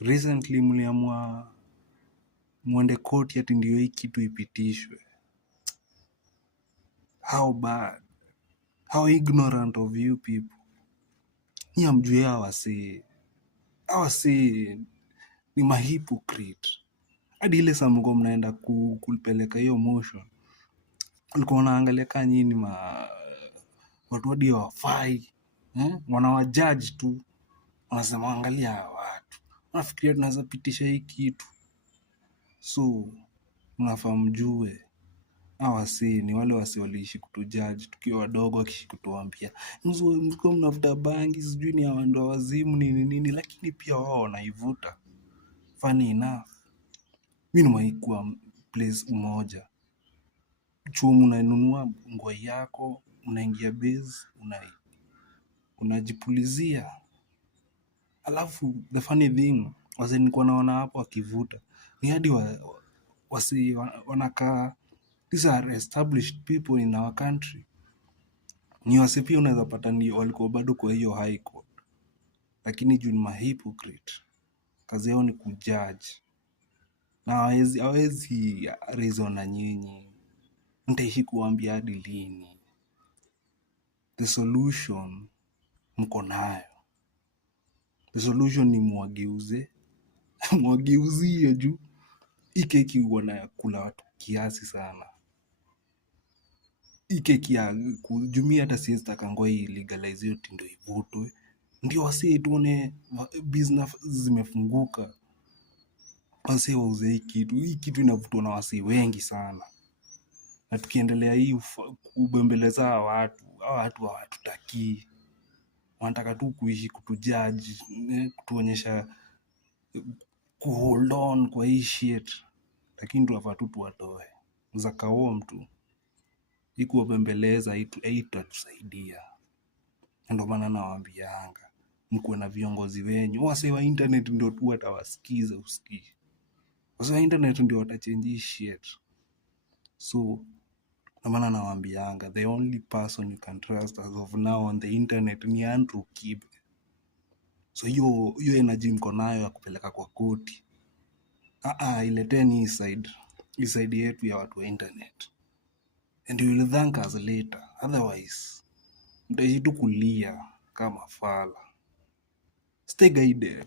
Recently mliamua mwende koti ati ndio hii kitu ipitishwe. How bad, how ignorant of you people. Ni hamjui hawa si ni mahypocrite. Hadi ile saa mko mnaenda kupeleka hiyo motion, ulikuwa unaangalia kaa nyinyi watu hadi hawafai, wanawajudge tu, wanasema angalia hawa watu, wanafikiria tunaweza pitisha hii kitu. So mnafaa mjue hawa ni wale waliishi kutujudge tukiwa wadogo, wakiishi kutuambia mko mnavuta bangi, sijui ni hawa ndo wazimu nini, lakini pia wao wanaivuta. Funny enough, mimi nimeikuwa place moja, chuo mnanunua nguo yako, unaingia base, unajipulizia. Alafu the funny thing, wase nilikuwa naona hapo wakivuta ni hadi wanakaa, these are established people in our country. Ni wase pia unaweza pata ni walikuwa bado kwa hiyo high court, lakini juu ni mahypocrite, kazi yao ni kujudge na hawezi reason na nyinyi. Nitaishi kuambia hadi lini? The solution mko nayo. The solution ni mwageuzie juu hii keki wanakula watu kiasi sana. Hii keki ya kujumia, hata siwezi taka ngoja hii legalize yote ndio ivutwe, ndio wasi tuone business zimefunguka, wasi wauze hii kitu inavutwa na wasi wengi sana. Na tukiendelea hii kubembeleza hawa watu hawatutakii. Wanataka tu kuishi kutujudge, kutuonyesha kuhold on kwa hii shit, lakini tunafaa tu tuwatoe zakao mtu. Hii kuwabembeleza haitatusaidia. Ndio maana nawaambianga mkuwe na viongozi wenyu. Wase wa internet ndio tu watawasikiza usikii. Wase wa internet ndio watachange shit. So ndio maana nawaambianga the only person you can trust as of now on the internet ni Andrew Kibe. So hiyo energy mko nayo ya kupeleka kwa koti, ileteni hii side yetu ya watu wa internet, and you will thank us later. Otherwise mtaishi tu kulia kama fala. Stay guided.